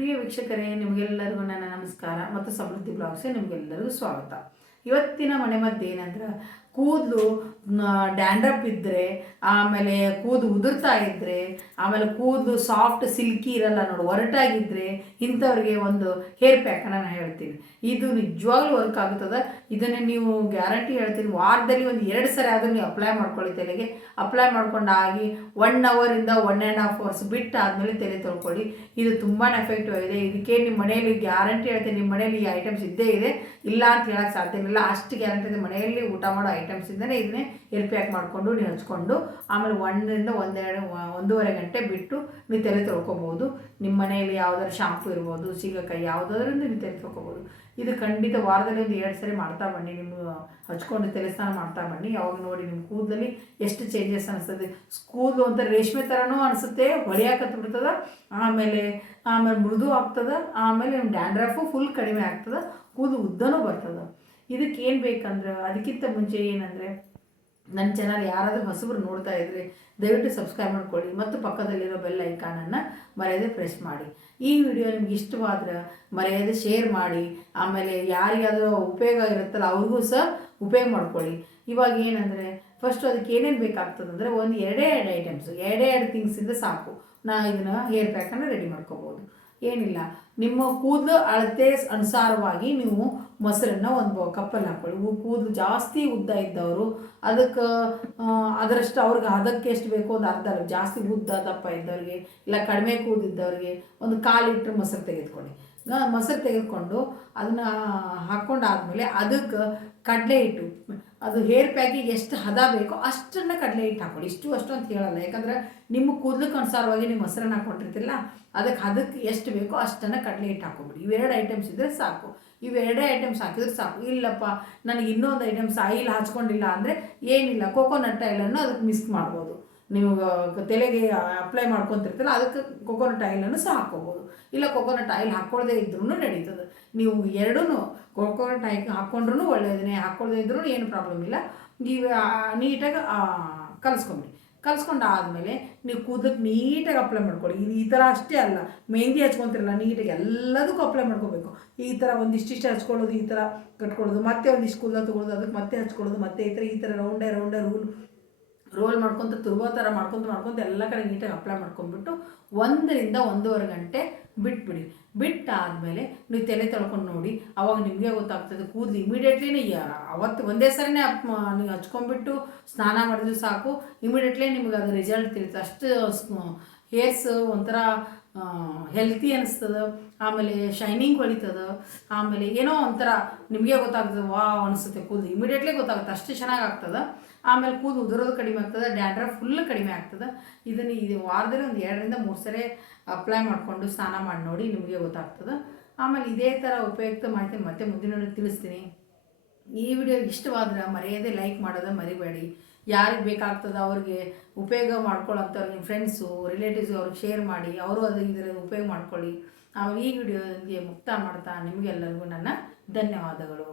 ಪ್ರಿಯ ವೀಕ್ಷಕರೇ ನಿಮಗೆಲ್ಲರಿಗೂ ನನ್ನ ನಮಸ್ಕಾರ ಮತ್ತು ಸಮೃದ್ಧಿ ಬ್ಲಾಗ್ಸ್ಗೆ ನಿಮಗೆಲ್ಲರಿಗೂ ಸ್ವಾಗತ. ಇವತ್ತಿನ ಮನೆ ಮದ್ದು ಏನಂದ್ರೆ ಕೂದಲು ಡ್ಯಾಂಡ್ರಪ್ ಇದ್ದರೆ ಆಮೇಲೆ ಕೂದಲು ಉದುರ್ತಾ ಇದ್ದರೆ ಆಮೇಲೆ ಕೂದಲು ಸಾಫ್ಟ್ ಸಿಲ್ಕಿ ಇರಲ್ಲ ನೋಡಿ ಒರಟಾಗಿದ್ದರೆ ಇಂಥವ್ರಿಗೆ ಒಂದು ಹೇರ್ ಪ್ಯಾಕನ್ನು ನಾನು ಹೇಳ್ತೀನಿ. ಇದು ನಿಜವಾಗ್ಲೂ ವರ್ಕ್ ಆಗುತ್ತದೆ. ಇದನ್ನು ನೀವು ಗ್ಯಾರಂಟಿ ಹೇಳ್ತೀನಿ, ವಾರದಲ್ಲಿ ಒಂದು ಎರಡು ಸರಿ ಆದರೂ ನೀವು ಅಪ್ಲೈ ಮಾಡ್ಕೊಳ್ಳಿ ತಲೆಗೆ. ಅಪ್ಲೈ ಮಾಡ್ಕೊಂಡಾಗಿ ಒನ್ ಅವರಿಂದ ಒನ್ ಆ್ಯಂಡ್ ಹಾಫ್ ಅವರ್ಸ್ ಬಿಟ್ಟು ಆದಮೇಲೆ ತಲೆ ತೊಳ್ಕೊಳ್ಳಿ. ಇದು ತುಂಬಾ ಎಫೆಕ್ಟಿವ್ ಆಗಿದೆ. ಇದಕ್ಕೆ ನಿಮ್ಮ ಮನೆಯಲ್ಲಿ ಗ್ಯಾರಂಟಿ ಹೇಳ್ತೀನಿ ನಿಮ್ಮ ಮನೆಯಲ್ಲಿ ಈ ಐಟಮ್ಸ್ ಇದ್ದೇ ಇದೆ. ಇಲ್ಲ ಅಂತ ಹೇಳಕ್ಕೆ ಸಾಧ್ಯ ಇಲ್ಲ. ಅಷ್ಟು ಗ್ಯಾರಂಟಿ ಇದೆ, ಮನೆಯಲ್ಲಿ ಊಟ ಮಾಡೋ ಐಟಮ್ಸ್ ಇಂದನೇ ಇದನ್ನೇ ಎಲ್ ಪ್ಯಾಕ್ ಮಾಡಿಕೊಂಡು ನೀವು ಹಚ್ಕೊಂಡು ಆಮೇಲೆ ಒಂದರಿಂದ ಒಂದೆರಡು, ಒಂದೂವರೆ ಗಂಟೆ ಬಿಟ್ಟು ನೀವು ತಲೆ ತೊಳ್ಕೊಬೋದು. ನಿಮ್ಮ ಮನೆಯಲ್ಲಿ ಯಾವುದಾದ್ರು ಶಾಂಪು ಇರ್ಬೋದು, ಸೀಗಕಾಯಿ ಯಾವುದಾದ್ರಿಂದ ನೀವು ತಲೆ ತೊಳ್ಕೊಬೋದು. ಇದು ಖಂಡಿತ ವಾರದಲ್ಲಿ ಒಂದು ಎರಡು ಸರಿ ಮಾಡ್ತಾ ಬನ್ನಿ. ನಿಮ್ಮ ಹಚ್ಕೊಂಡು ತಲೆ ಸ್ನಾನ ಮಾಡ್ತಾ ಬನ್ನಿ. ಯಾವಾಗ ನೋಡಿ ನಿಮ್ಮ ಕೂದಲಲ್ಲಿ ಎಷ್ಟು ಚೇಂಜಸ್ ಅನಿಸ್ತದೆ. ಕೂದಲು ಅಂತ ರೇಷ್ಮೆ ಥರನೂ ಅನಿಸುತ್ತೆ ಬಿಡ್ತದೆ, ಆಮೇಲೆ ಆಮೇಲೆ ಮೃದು ಆಗ್ತದೆ, ಆಮೇಲೆ ನಿಮ್ಮ ಡ್ಯಾಂಡ್ರಫು ಫುಲ್ ಕಡಿಮೆ ಆಗ್ತದೆ, ಕೂದಲು ಉದ್ದನೂ ಬರ್ತದೆ. ಇದಕ್ಕೆ ಏನು ಬೇಕಂದ್ರೆ, ಅದಕ್ಕಿಂತ ಮುಂಚೆ ಏನಂದರೆ ನನ್ನ ಚಾನಲ್ ಯಾರಾದರೂ ಹೊಸಬ್ರು ನೋಡ್ತಾ ಇದ್ದರೆ ದಯವಿಟ್ಟು ಸಬ್ಸ್ಕ್ರೈಬ್ ಮಾಡ್ಕೊಳ್ಳಿ. ಮತ್ತು ಪಕ್ಕದಲ್ಲಿರೋ ಬೆಲ್ ಐಕಾನನ್ನು ಮರೆಯದೆ ಪ್ರೆಸ್ ಮಾಡಿ. ಈ ವಿಡಿಯೋ ನಿಮ್ಗೆ ಇಷ್ಟವಾದ್ರೆ ಮರೆಯದೆ ಶೇರ್ ಮಾಡಿ. ಆಮೇಲೆ ಯಾರಿಗಾದರೂ ಉಪಯೋಗ ಇರುತ್ತಲ್ಲ, ಅವ್ರಿಗೂ ಸಹ ಉಪಯೋಗ ಮಾಡ್ಕೊಳ್ಳಿ. ಇವಾಗ ಏನಂದರೆ ಫಸ್ಟ್ ಅದಕ್ಕೆ ಏನೇನು ಬೇಕಾಗ್ತದೆ ಅಂದರೆ, ಒಂದು ಎರಡೇ ಎರಡು ಐಟಮ್ಸು ಎರಡೇ ಎರಡು ಥಿಂಗ್ಸಿಂದ ಸಾಕು. ನಾ ಇದನ್ನು ಹೇರ್ ಪ್ಯಾಕನ್ನು ರೆಡಿ ಮಾಡ್ಕೋಬೋದು. ಏನಿಲ್ಲ. ನಿಮ್ಮ ಕೂದಲು ಅಳತೆ ಅನುಸಾರವಾಗಿ ನೀವು ಮೊಸರನ್ನು ಒಂದು ಕಪ್ಪಲ್ಲಿ ಹಾಕೊಳ್ಳಿ. ಕೂದಲು ಜಾಸ್ತಿ ಉದ್ದ ಇದ್ದವರು, ಅದಕ್ಕೆ ಅದರಷ್ಟು ಅವ್ರಿಗೆ ಅದಕ್ಕೆ ಎಷ್ಟು ಬೇಕೋ ಒಂದು ಅರ್ಧ ಜಾಸ್ತಿ ಉದ್ದ ದಪ್ಪ ಇದ್ದವ್ರಿಗೆ, ಇಲ್ಲ ಕಡಿಮೆ ಕೂದಿದ್ದವ್ರಿಗೆ ಒಂದು ಕಾಲು ಲೀಟ್ರ್ ಮೊಸರು ತೆಗೆದುಕೊಳ್ಳಿ. ಮೊಸರು ತೆಗೆದುಕೊಂಡು ಅದನ್ನು ಹಾಕ್ಕೊಂಡಾದಮೇಲೆ ಅದಕ್ಕೆ ಕಡಲೆ ಹಿಟ್ಟು. ಅದು ಹೇರ್ ಪ್ಯಾಕಿಗೆ ಎಷ್ಟು ಹದ ಬೇಕೋ ಅಷ್ಟನ್ನು ಕಡಲೆ ಹಿಟ್ಟು ಹಾಕೊಳ್ಳಿ ಇಷ್ಟು ಅಷ್ಟು ಅಂತ ಹೇಳಲ್ಲ. ಯಾಕಂದ್ರೆ ನಿಮ್ಮ ಕೂದಲಕ್ಕೆ ಅನುಸಾರವಾಗಿ ನೀವು ಮೊಸರನ್ನ ಹಾಕ್ಕೊಂಡಿರ್ತಿಲ್ಲ ಅದಕ್ಕೆ ಅದಕ್ಕೆ ಎಷ್ಟು ಬೇಕೋ ಅಷ್ಟನ್ನು ಕಡಲೆ ಹಿಟ್ಟು ಹಾಕೊಬಿಡಿ ಇವೆರಡು ಐಟಮ್ಸ್ ಇದ್ದರೆ ಸಾಕು. ಇವೆರಡೇ ಐಟಮ್ಸ್ ಹಾಕಿದ್ರೆ ಸಾಕು. ಇಲ್ಲಪ್ಪ, ನನಗೆ ಇನ್ನೊಂದು ಐಟಮ್ಸ್ ಆಯಿಲ್ ಹಚ್ಕೊಂಡಿಲ್ಲ ಅಂದರೆ ಏನಿಲ್ಲ. ಕೋಕೋನಟ್ ಆಯಿಲನ್ನು ಅದಕ್ಕೆ ಮಿಕ್ಸ್ ಮಾಡ್ಬೋದು. ನೀವು ತಲೆಗೆ ಅಪ್ಲೈ ಮಾಡ್ಕೊತಿರ್ತಲ್ಲ ಅದಕ್ಕೆ ಕೊಕೊನಟ್ ಆಯಿಲನ್ನು ಸಹ ಹಾಕ್ಕೋಬೋದು. ಇಲ್ಲ ಕೊಕೊನಟ್ ಆಯಿಲ್ ಹಾಕ್ಕೊಳ್ಳದೆ ಇದ್ರೂ ನಡೀತದೆ. ನೀವು ಎರಡೂ ಕೊಕೊನಟ್ ಆಯಿಲ್ ಹಾಕ್ಕೊಂಡ್ರೂ ಒಳ್ಳೆಯದನ್ನೇ ಹಾಕ್ಕೊಳ್ಳದೆ ಇದ್ರೂ ಏನು ಪ್ರಾಬ್ಲಮ್ ಇಲ್ಲ. ನೀವು ನೀಟಾಗಿ ಕಲಿಸ್ಕೊಂಬಿಡಿ. ಕಲಿಸ್ಕೊಂಡು ಆದಮೇಲೆ ನೀವು ಕೂದಕ್ಕೆ ನೀಟಾಗಿ ಅಪ್ಲೈ ಮಾಡ್ಕೊಳ್ಳಿ. ಇದು ಈ ಥರ ಅಷ್ಟೇ ಅಲ್ಲ. ಮೆಹಂದಿ ಹಚ್ಕೊತಿರಲ್ಲ, ನೀಟಾಗಿ ಎಲ್ಲದಕ್ಕೂ ಅಪ್ಲೈ ಮಾಡ್ಕೋಬೇಕು. ಈ ಥರ ಒಂದಿಷ್ಟಿಷ್ಟು ಹಚ್ಕೊಳ್ಳೋದು, ಈ ಥರ ಕಟ್ಕೊಳ್ಳೋದು, ಮತ್ತೆ ಒಂದಿಷ್ಟು ಕೂದಲು ತೊಗೊಳೋದು ಅದಕ್ಕೆ ಮತ್ತೆ ಹಚ್ಕೊಳ್ಳೋದು, ಮತ್ತೆ ಈ ಥರ ಈ ಥರ ರೌಂಡೇ ರೌಂಡೇ ರೂಲ್ ರೋಲ್ ಮಾಡ್ಕೊತ ತುರ್ಬೋ ಥರ ಮಾಡ್ಕೊತ ಮಾಡ್ಕೊತ ಎಲ್ಲ ಕಡೆ ನೀಟಾಗಿ ಅಪ್ಲೈ ಮಾಡ್ಕೊಂಡ್ಬಿಟ್ಟು ಒಂದರಿಂದ ಒಂದೂವರೆ ಗಂಟೆ ಬಿಟ್ಬಿಡಿ. ಬಿಟ್ಟಾದಮೇಲೆ ನೀವು ತಲೆ ತೊಳ್ಕೊಂಡು ನೋಡಿ, ಅವಾಗ ನಿಮಗೆ ಗೊತ್ತಾಗ್ತದೆ ಕೂದಲು ಇಮಿಡಿಯೇಟ್ಲಿನೇ ಅವತ್ತು ಒಂದೇ ಸರಿನೇ ನೀವು ಹಚ್ಕೊಂಡ್ಬಿಟ್ಟು ಸ್ನಾನ ಮಾಡಿದ್ರೆ ಸಾಕು ಇಮಿಡಿಯೇಟ್ಲಿ ನಿಮಗೆ ಅದು ರಿಸಲ್ಟ್ ತಿಳಿತು ಅಷ್ಟು ಹೇರ್ಸ್ ಒಂಥರ ಹೆಲ್ತಿ ಅನಿಸ್ತದೆ, ಆಮೇಲೆ ಶೈನಿಂಗ್ ಹೊಳಿತದೆ, ಆಮೇಲೆ ಏನೋ ಒಂಥರ ನಿಮಗೆ ಗೊತ್ತಾಗ್ತದೆ ವಾ ಅನಿಸುತ್ತೆ ಕೂದಲು. ಇಮಿಡಿಯೇಟ್ಲಿ ಗೊತ್ತಾಗುತ್ತೆ, ಅಷ್ಟು ಚೆನ್ನಾಗಿ ಆಗ್ತದೆ. ಆಮೇಲೆ ಕೂದಲು ಉದುರೋದು ಕಡಿಮೆ ಆಗ್ತದೆ ಡ್ಯಾಂಡ್ರ ಫುಲ್ ಕಡಿಮೆ ಆಗ್ತದೆ. ಇದನ್ನು ಇದು ವಾರದಲ್ಲಿ ಒಂದು ಎರಡರಿಂದ ಮೂರು ಸರಿ ಅಪ್ಲೈ ಮಾಡಿಕೊಂಡು ಸ್ನಾನ ಮಾಡಿ ನೋಡಿ ನಿಮಗೆ ಗೊತ್ತಾಗ್ತದೆ. ಆಮೇಲೆ ಇದೇ ಥರ ಉಪಯುಕ್ತ ಮಾಹಿತಿ ಮತ್ತೆ ಮುಂದಿನ ತಿಳಿಸ್ತೀನಿ. ಈ ವಿಡಿಯೋ ಇಷ್ಟವಾದ್ರೆ ಮರೆಯದೇ ಲೈಕ್ ಮಾಡೋದು ಮರಿಬೇಡಿ. ಯಾರಿಗೆ ಬೇಕಾಗ್ತದೆ ಅವ್ರಿಗೆ ಉಪಯೋಗ ಮಾಡ್ಕೊಳ್ಳೋಂಥವ್ರು ನಿಮ್ಮ ಫ್ರೆಂಡ್ಸು ರಿಲೇಟಿವ್ಸ್ ಅವ್ರಿಗೆ ಶೇರ್ ಮಾಡಿ, ಅವರು ಅದು ಉಪಯೋಗ ಮಾಡ್ಕೊಳ್ಳಿ. ಆಮೇಲೆ ಈ ವಿಡಿಯೋಗೆ ಮುಕ್ತ ಮಾಡ್ತಾ ನಿಮಗೆಲ್ಲರಿಗೂ ನನ್ನ ಧನ್ಯವಾದಗಳು.